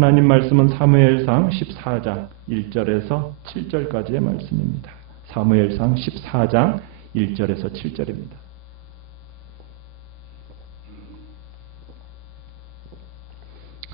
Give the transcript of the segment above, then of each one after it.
하나님 말씀은 사무엘상 14장 1절에서 7절까지의 말씀입니다. 사무엘상 14장 1절에서 7절입니다.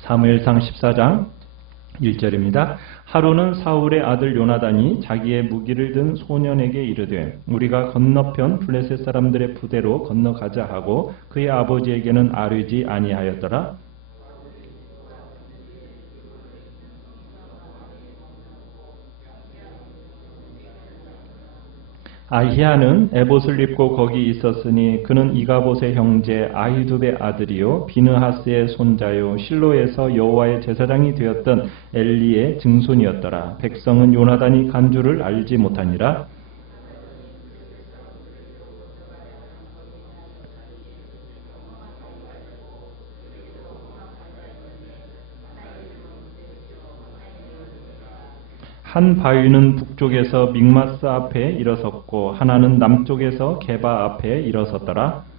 사무엘상 14장 1절입니다. 하루는 사울의 아들 요나단이 자기의 무기를 든 소년에게 이르되 우리가 건너편 블레셋 사람들의 부대로 건너가자 하고 그의 아버지에게는 아뢰지 아니하였더라. 아히야는 에봇을 입고 거기 있었으니 그는 이가봇의 형제 아히두베의 아들이요 비느하스의 손자요 실로에서 여호와의 제사장이 되었던 엘리의 증손이었더라. 백성은 요나단이 간 줄을 알지 못하니라. 한 바위는 북쪽에서 믹마스 앞에 일어섰고 하나는 남쪽에서 게바 앞에 일어섰더라.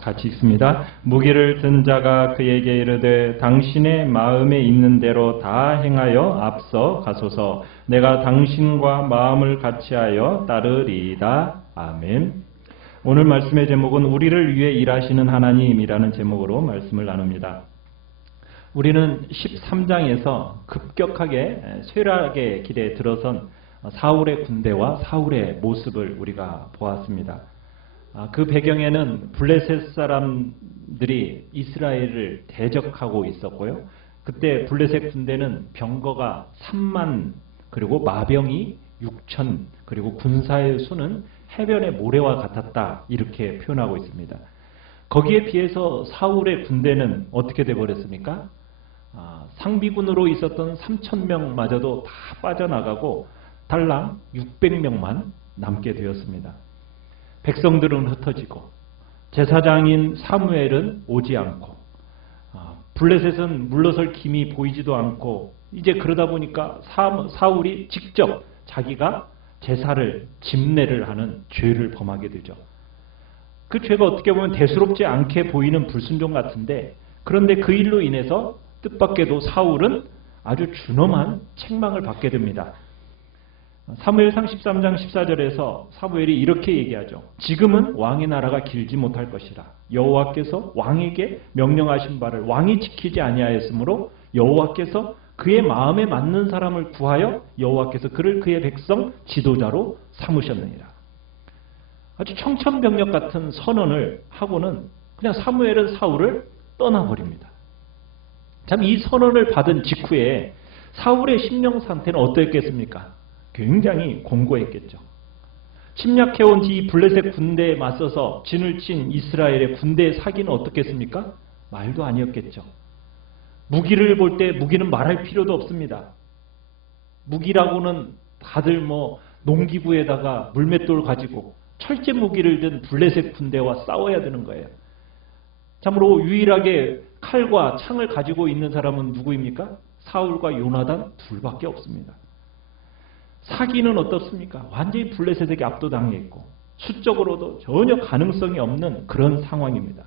같이 읽습니다. 무기를 든 자가 그에게 이르되 당신의 마음에 있는 대로 다 행하여 앞서 가소서. 내가 당신과 마음을 같이하여 따르리이다. 아멘. 오늘 말씀의 제목은 우리를 위해 일하시는 하나님이라는 제목으로 말씀을 나눕니다. 우리는 13장에서 급격하게 쇠락의 길에 들어선 사울의 군대와 사울의 모습을 우리가 보았습니다. 그 배경에는 블레셋 사람들이 이스라엘을 대적하고 있었고요. 그때 블레셋 군대는 병거가 3만 그리고 마병이 6천 그리고 군사의 수는 해변의 모래와 같았다 이렇게 표현하고 있습니다. 거기에 비해서 사울의 군대는 어떻게 되어버렸습니까? 상비군으로 있었던 3,000명마저도 다 빠져나가고 달랑 600명만 남게 되었습니다. 백성들은 흩어지고 제사장인 사무엘은 오지 않고 블레셋은 물러설 힘이 보이지도 않고 이제 그러다 보니까 사울이 직접 자기가 제사를 집례를 하는 죄를 범하게 되죠. 그 죄가 어떻게 보면 대수롭지 않게 보이는 불순종 같은데 그런데 그 일로 인해서 뜻밖에도 사울은 아주 준엄한 책망을 받게 됩니다. 사무엘상 13장 14절에서 사무엘이 이렇게 얘기하죠. 지금은 왕의 나라가 길지 못할 것이라. 여호와께서 왕에게 명령하신 바를 왕이 지키지 아니하였으므로 여호와께서 그의 마음에 맞는 사람을 구하여 여호와께서 그를 그의 백성 지도자로 삼으셨느니라. 아주 청천벽력 같은 선언을 하고는 그냥 사무엘은 사울을 떠나버립니다. 참 이 선언을 받은 직후에 사울의 심령 상태는 어떠했겠습니까? 굉장히 공고했겠죠. 침략해온 이 블레셋 군대에 맞서서 진을 친 이스라엘의 군대의 사기는 어떻겠습니까? 말도 아니었겠죠. 무기를 볼 때 무기는 말할 필요도 없습니다. 무기라고는 다들 농기구에다가 물맷돌 가지고 철제 무기를 든 블레셋 군대와 싸워야 되는 거예요. 참으로 유일하게 칼과 창을 가지고 있는 사람은 누구입니까? 사울과 요나단 둘밖에 없습니다. 사기는 어떻습니까? 완전히 블레셋에게 압도당해 있고 수적으로도 전혀 가능성이 없는 그런 상황입니다.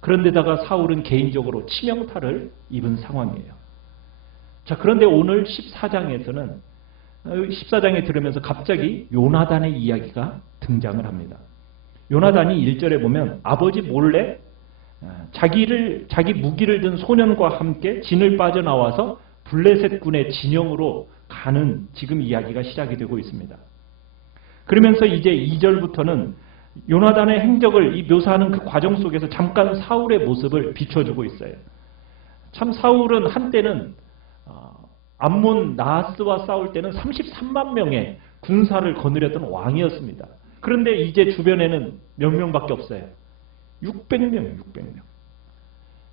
그런데다가 사울은 개인적으로 치명타를 입은 상황이에요. 자, 그런데 오늘 14장에서는 14장에 들으면서 갑자기 요나단의 이야기가 등장을 합니다. 요나단이 1절에 보면 아버지 몰래 자기 무기를 든 소년과 함께 진을 빠져나와서 블레셋 군의 진영으로 가는 지금 이야기가 시작이 되고 있습니다. 그러면서 이제 2절부터는 요나단의 행적을 묘사하는 그 과정 속에서 잠깐 사울의 모습을 비춰주고 있어요. 참 사울은 한때는 암몬 나하스와 싸울 때는 33만 명의 군사를 거느렸던 왕이었습니다. 그런데 이제 주변에는 몇 명밖에 없어요. 600명.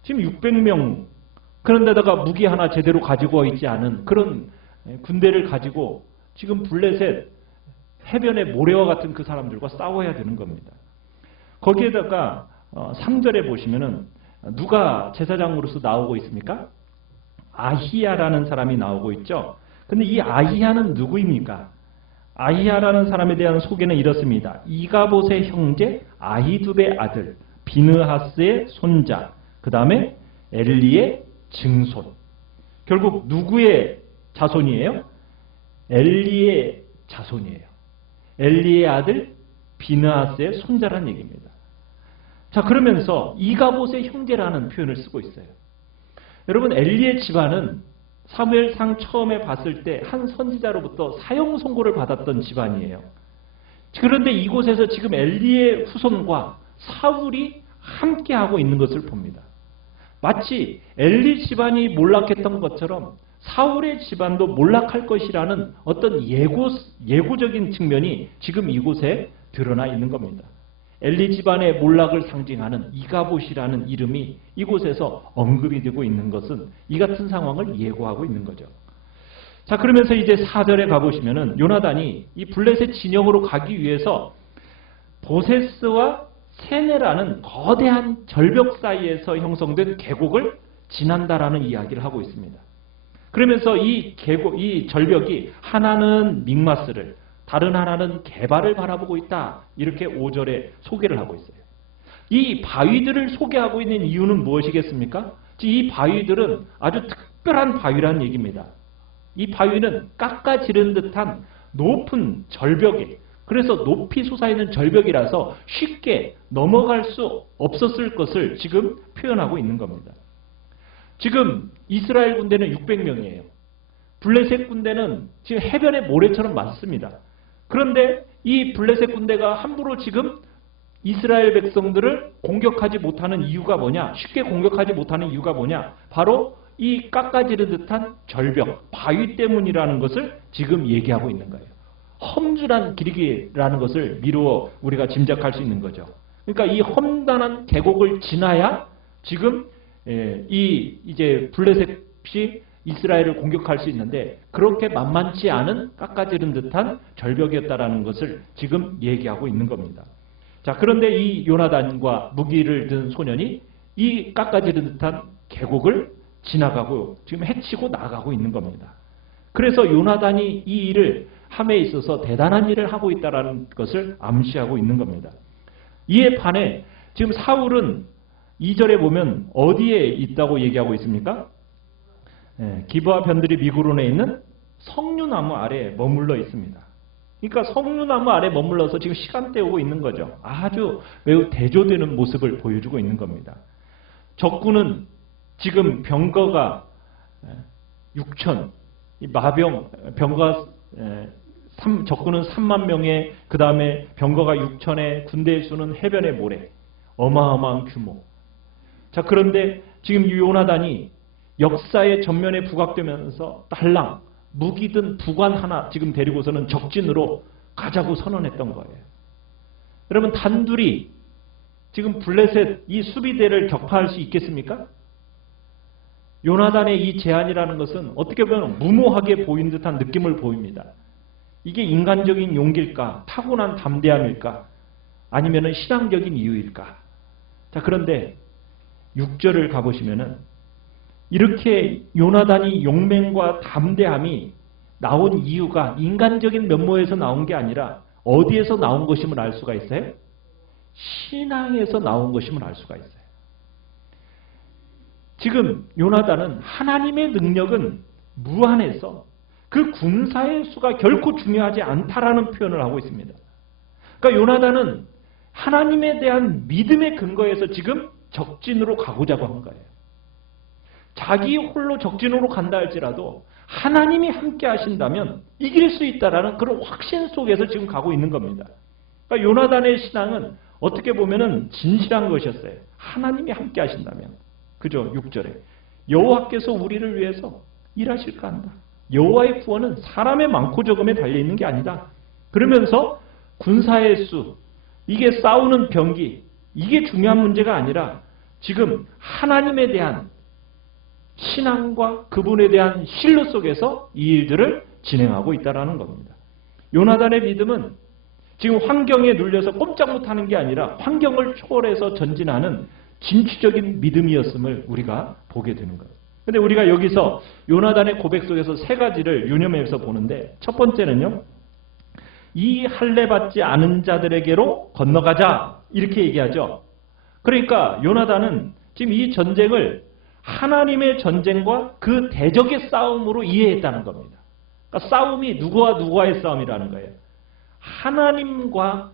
지금 600명 그런데다가 무기 하나 제대로 가지고 있지 않은 그런 군대를 가지고 지금 블레셋 해변의 모래와 같은 그 사람들과 싸워야 되는 겁니다. 거기에다가 3절에 보시면은 누가 제사장으로서 나오고 있습니까? 아히야라는 사람이 나오고 있죠. 근데 이 아히야는 누구입니까? 아히야라는 사람에 대한 소개는 이렇습니다. 이가봇의 형제 아히두베의 아들, 비느하스의 손자, 그 다음에 엘리의 증손. 결국 누구의 자손이에요? 엘리의 자손이에요. 엘리의 아들 비느하스의 손자란 얘기입니다. 자, 그러면서 이가봇의 형제라는 표현을 쓰고 있어요. 여러분, 엘리의 집안은 사무엘상 처음에 봤을 때 한 선지자로부터 사형 선고를 받았던 집안이에요. 그런데 이곳에서 지금 엘리의 후손과 사울이 함께하고 있는 것을 봅니다. 마치 엘리 집안이 몰락했던 것처럼 사울의 집안도 몰락할 것이라는 어떤 예고적인 측면이 지금 이곳에 드러나 있는 겁니다. 엘리 집안의 몰락을 상징하는 이가봇이라는 이름이 이곳에서 언급이 되고 있는 것은 이 같은 상황을 예고하고 있는 거죠. 자, 그러면서 이제 4절에 가보시면은 요나단이 이 블레셋 진영으로 가기 위해서 보세스와 세네라는 거대한 절벽 사이에서 형성된 계곡을 지난다라는 이야기를 하고 있습니다. 그러면서 이 절벽이 하나는 믹마스를, 다른 하나는 게발을 바라보고 있다. 이렇게 5절에 소개를 하고 있어요. 이 바위들을 소개하고 있는 이유는 무엇이겠습니까? 이 바위들은 아주 특별한 바위라는 얘기입니다. 이 바위는 깎아지른 듯한 높은 절벽에, 그래서 높이 솟아있는 절벽이라서 쉽게 넘어갈 수 없었을 것을 지금 표현하고 있는 겁니다. 지금 이스라엘 군대는 600명이에요. 블레셋 군대는 지금 해변의 모래처럼 많습니다. 그런데 이 블레셋 군대가 함부로 지금 이스라엘 백성들을 공격하지 못하는 이유가 뭐냐? 쉽게 공격하지 못하는 이유가 뭐냐? 바로 이 깎아지른 듯한 절벽, 바위 때문이라는 것을 지금 얘기하고 있는 거예요. 험준한 길이라는 것을 미루어 우리가 짐작할 수 있는 거죠. 그러니까 이 험난한 계곡을 지나야 지금 이제 블레셋이 이스라엘을 공격할 수 있는데 그렇게 만만치 않은 깎아지른 듯한 절벽이었다라는 것을 지금 얘기하고 있는 겁니다. 자, 그런데 이 요나단과 무기를 든 소년이 이 깎아지른 듯한 계곡을 지나가고 지금 헤치고 나가고 있는 겁니다. 그래서 요나단이 이 일을 함에 있어서 대단한 일을 하고 있다는 것을 암시하고 있는 겁니다. 이에 반해 지금 사울은 2절에 보면 어디에 있다고 얘기하고 있습니까? 기브아 변들이 미구론에 있는 석류나무 아래에 머물러 있습니다. 그러니까 석류나무 아래에 머물러서 지금 시간 때우고 있는 거죠. 아주 매우 대조되는 모습을 보여주고 있는 겁니다. 적군은 지금 병거가 6천, 적군은 3만 명에, 그 다음에 병거가 6천에, 군대의 수는 해변의 모래, 어마어마한 규모. 자, 그런데 지금 요나단이 역사의 전면에 부각되면서 달랑 무기든 부관 하나 지금 데리고서는 적진으로 가자고 선언했던 거예요. 여러분, 단둘이 지금 블레셋 이 수비대를 격파할 수 있겠습니까? 요나단의 이 제안이라는 것은 어떻게 보면 무모하게 보인 듯한 느낌을 보입니다. 이게 인간적인 용기일까? 타고난 담대함일까? 아니면 신앙적인 이유일까? 자, 그런데 6절을 가보시면은 이렇게 요나단이 용맹과 담대함이 나온 이유가 인간적인 면모에서 나온 게 아니라 어디에서 나온 것임을 알 수가 있어요? 신앙에서 나온 것임을 알 수가 있어요. 지금 요나단은 하나님의 능력은 무한해서 그 군사의 수가 결코 중요하지 않다라는 표현을 하고 있습니다. 그러니까 요나단은 하나님에 대한 믿음의 근거에서 지금 적진으로 가고자 한 거예요. 자기 홀로 적진으로 간다 할지라도 하나님이 함께 하신다면 이길 수 있다라는 그런 확신 속에서 지금 가고 있는 겁니다. 그러니까 요나단의 신앙은 어떻게 보면은 진실한 것이었어요. 하나님이 함께 하신다면. 그죠? 6절에 여호와께서 우리를 위해서 일하실까 한다. 여호와의 구원은 사람의 많고 적음에 달려있는 게 아니다. 그러면서 군사의 수, 이게 싸우는 병기, 이게 중요한 문제가 아니라 지금 하나님에 대한 신앙과 그분에 대한 신뢰 속에서 이 일들을 진행하고 있다는 겁니다. 요나단의 믿음은 지금 환경에 눌려서 꼼짝 못하는 게 아니라 환경을 초월해서 전진하는 진취적인 믿음이었음을 우리가 보게 되는 거예요. 근데 우리가 여기서 요나단의 고백 속에서 세 가지를 유념해서 보는데, 첫 번째는요, 이 할례 받지 않은 자들에게로 건너가자, 이렇게 얘기하죠. 그러니까 요나단은 지금 이 전쟁을 하나님의 전쟁과 그 대적의 싸움으로 이해했다는 겁니다. 그러니까 싸움이 누구와의 싸움이라는 거예요. 하나님과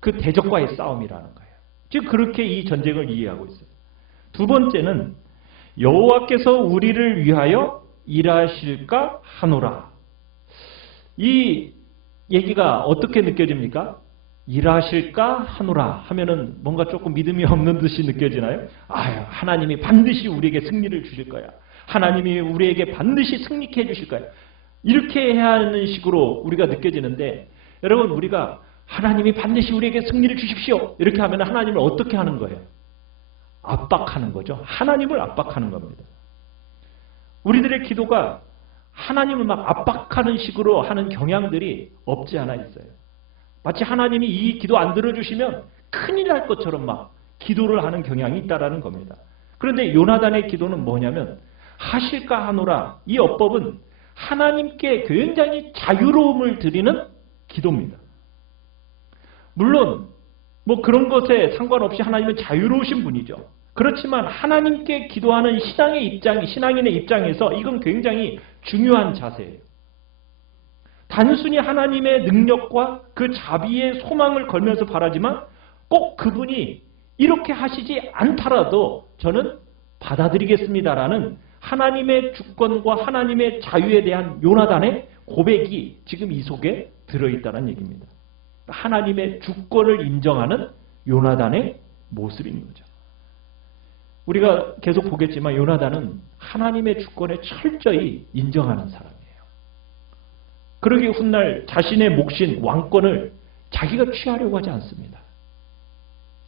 그 대적과의 싸움이라는 거예요. 지금 그렇게 이 전쟁을 이해하고 있어요. 두 번째는 여호와께서 우리를 위하여 일하실까 하노라. 이 얘기가 어떻게 느껴집니까? 일하실까 하노라 하면은 뭔가 조금 믿음이 없는 듯이 느껴지나요? 하나님이 반드시 우리에게 승리를 주실 거야. 하나님이 우리에게 반드시 승리케 해주실 거야. 이렇게 해야 하는 식으로 우리가 느껴지는데, 여러분, 우리가 하나님이 반드시 우리에게 승리를 주십시오, 이렇게 하면 하나님을 어떻게 하는 거예요? 압박하는 거죠. 하나님을 압박하는 겁니다. 우리들의 기도가 하나님을 막 압박하는 식으로 하는 경향들이 없지 않아 있어요. 마치 하나님이 이 기도 안 들어주시면 큰일 날 것처럼 막 기도를 하는 경향이 있다라는 겁니다. 그런데 요나단의 기도는 뭐냐면, 하실까 하노라, 이 어법은 하나님께 굉장히 자유로움을 드리는 기도입니다. 물론 뭐 그런 것에 상관없이 하나님은 자유로우신 분이죠. 그렇지만 하나님께 기도하는 신앙인의 입장에서 이건 굉장히 중요한 자세예요. 단순히 하나님의 능력과 그 자비의 소망을 걸면서 바라지만 꼭 그분이 이렇게 하시지 않더라도 저는 받아들이겠습니다라는 하나님의 주권과 하나님의 자유에 대한 요나단의 고백이 지금 이 속에 들어있다는 얘기입니다. 하나님의 주권을 인정하는 요나단의 모습인 거죠. 우리가 계속 보겠지만 요나단은 하나님의 주권에 철저히 인정하는 사람이에요. 그러기에 훗날 자신의 몫인 왕권을 자기가 취하려고 하지 않습니다.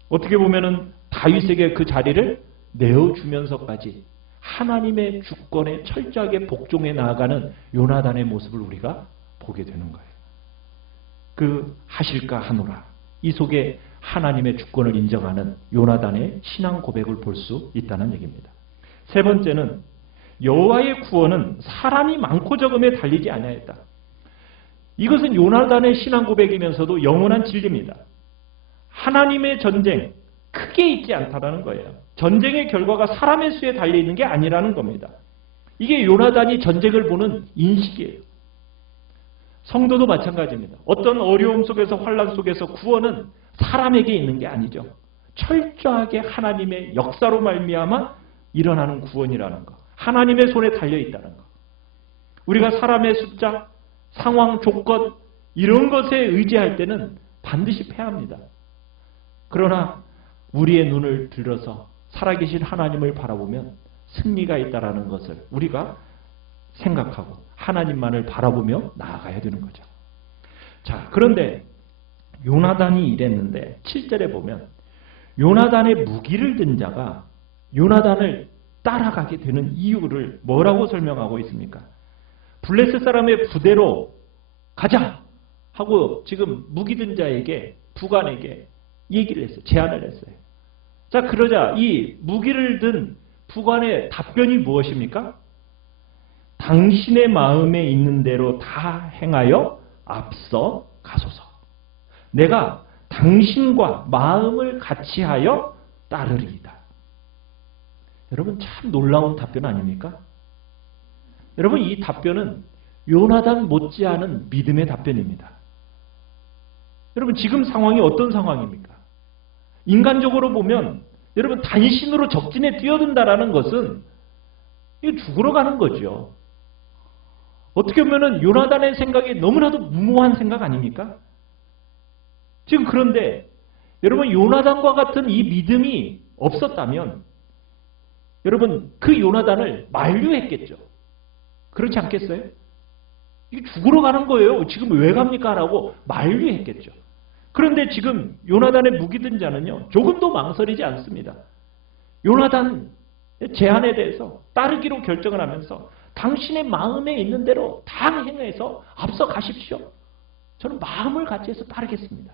어떻게 보면은 다윗에게 그 자리를 내어주면서까지 하나님의 주권에 철저하게 복종해 나아가는 요나단의 모습을 우리가 보게 되는 거예요. 그 하실까 하노라, 이 속에 하나님의 주권을 인정하는 요나단의 신앙 고백을 볼 수 있다는 얘기입니다. 세 번째는 여호와의 구원은 사람이 많고 적음에 달리지 아니하였다. 이것은 요나단의 신앙 고백이면서도 영원한 진리입니다. 하나님의 전쟁, 크게 있지 않다라는 거예요. 전쟁의 결과가 사람의 수에 달려있는 게 아니라는 겁니다. 이게 요나단이 전쟁을 보는 인식이에요. 성도도 마찬가지입니다. 어떤 어려움 속에서, 환난 속에서 구원은 사람에게 있는 게 아니죠. 철저하게 하나님의 역사로 말미암아 일어나는 구원이라는 거, 하나님의 손에 달려있다는 거. 우리가 사람의 숫자, 상황, 조건 이런 것에 의지할 때는 반드시 패합니다. 그러나 우리의 눈을 들어서 살아계신 하나님을 바라보면 승리가 있다는 것을 우리가 생각하고 하나님만을 바라보며 나아가야 되는 거죠. 자, 그런데 요나단이 이랬는데 7절에 보면 요나단의 무기를 든 자가 요나단을 따라가게 되는 이유를 뭐라고 설명하고 있습니까? 블레셋 사람의 부대로 가자 하고 지금 무기 든 자에게, 부관에게 얘기를 했어요. 제안을 했어요. 자, 그러자 이 무기를 든 부관의 답변이 무엇입니까? 당신의 마음에 있는 대로 다 행하여 앞서 가소서. 내가 당신과 마음을 같이하여 따르리이다. 여러분, 참 놀라운 답변 아닙니까? 여러분, 이 답변은 요나단 못지않은 믿음의 답변입니다. 여러분, 지금 상황이 어떤 상황입니까? 인간적으로 보면 여러분, 단신으로 적진에 뛰어든다라는 것은 이거 죽으러 가는 거죠. 어떻게 보면 요나단의 생각이 너무나도 무모한 생각 아닙니까? 지금 그런데 여러분, 요나단과 같은 이 믿음이 없었다면 여러분, 그 요나단을 만류했겠죠. 그렇지 않겠어요? 이게 죽으러 가는 거예요. 지금 왜 갑니까? 라고 만류했겠죠. 그런데 지금 요나단의 무기든 자는요, 조금도 망설이지 않습니다. 요나단 제안에 대해서 따르기로 결정을 하면서 당신의 마음에 있는 대로 다 행해서 앞서 가십시오. 저는 마음을 같이 해서 따르겠습니다.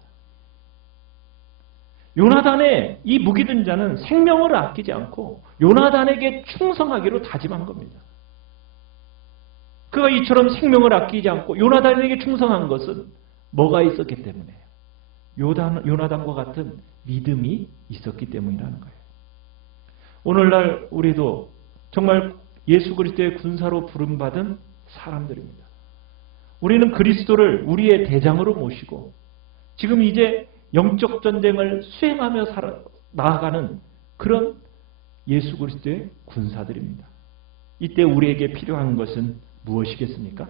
요나단의 이 무기든 자는 생명을 아끼지 않고 요나단에게 충성하기로 다짐한 겁니다. 그가 이처럼 생명을 아끼지 않고 요나단에게 충성한 것은 뭐가 있었기 때문이에요? 요나단과 같은 믿음이 있었기 때문이라는 거예요. 오늘날 우리도 정말 예수 그리스도의 군사로 부름받은 사람들입니다. 우리는 그리스도를 우리의 대장으로 모시고 지금 이제 영적 전쟁을 수행하며 나아가는 그런 예수 그리스도의 군사들입니다. 이때 우리에게 필요한 것은 무엇이겠습니까?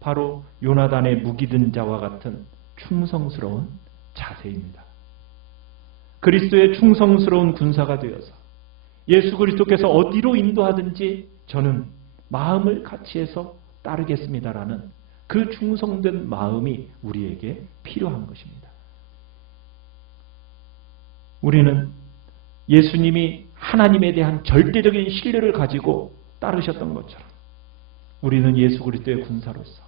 바로 요나단의 무기든 자와 같은 충성스러운 자세입니다. 그리스도의 충성스러운 군사가 되어서 예수 그리스도께서 어디로 인도하든지 저는 마음을 같이해서 따르겠습니다라는 그 충성된 마음이 우리에게 필요한 것입니다. 우리는 예수님이 하나님에 대한 절대적인 신뢰를 가지고 따르셨던 것처럼 우리는 예수 그리스도의 군사로서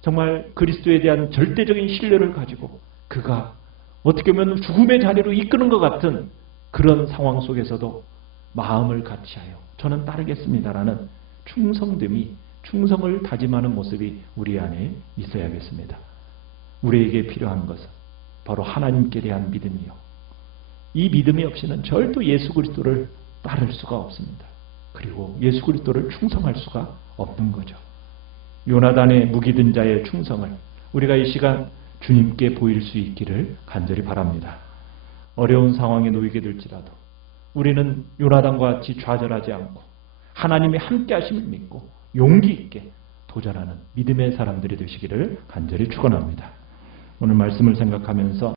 정말 그리스도에 대한 절대적인 신뢰를 가지고 그가 어떻게 보면 죽음의 자리로 이끄는 것 같은 그런 상황 속에서도 마음을 같이하여 저는 따르겠습니다라는 충성을 다짐하는 모습이 우리 안에 있어야겠습니다. 우리에게 필요한 것은 바로 하나님께 대한 믿음이요. 이 믿음이 없이는 절도 예수 그리스도를 따를 수가 없습니다. 그리고 예수 그리스도를 충성할 수가 없는 거죠. 요나단의 무기든 자의 충성을 우리가 이 시간 주님께 보일 수 있기를 간절히 바랍니다. 어려운 상황에 놓이게 될지라도 우리는 요나단과 같이 좌절하지 않고 하나님의 함께 하심을 믿고 용기 있게 도전하는 믿음의 사람들이 되시기를 간절히 축원합니다. 오늘 말씀을 생각하면서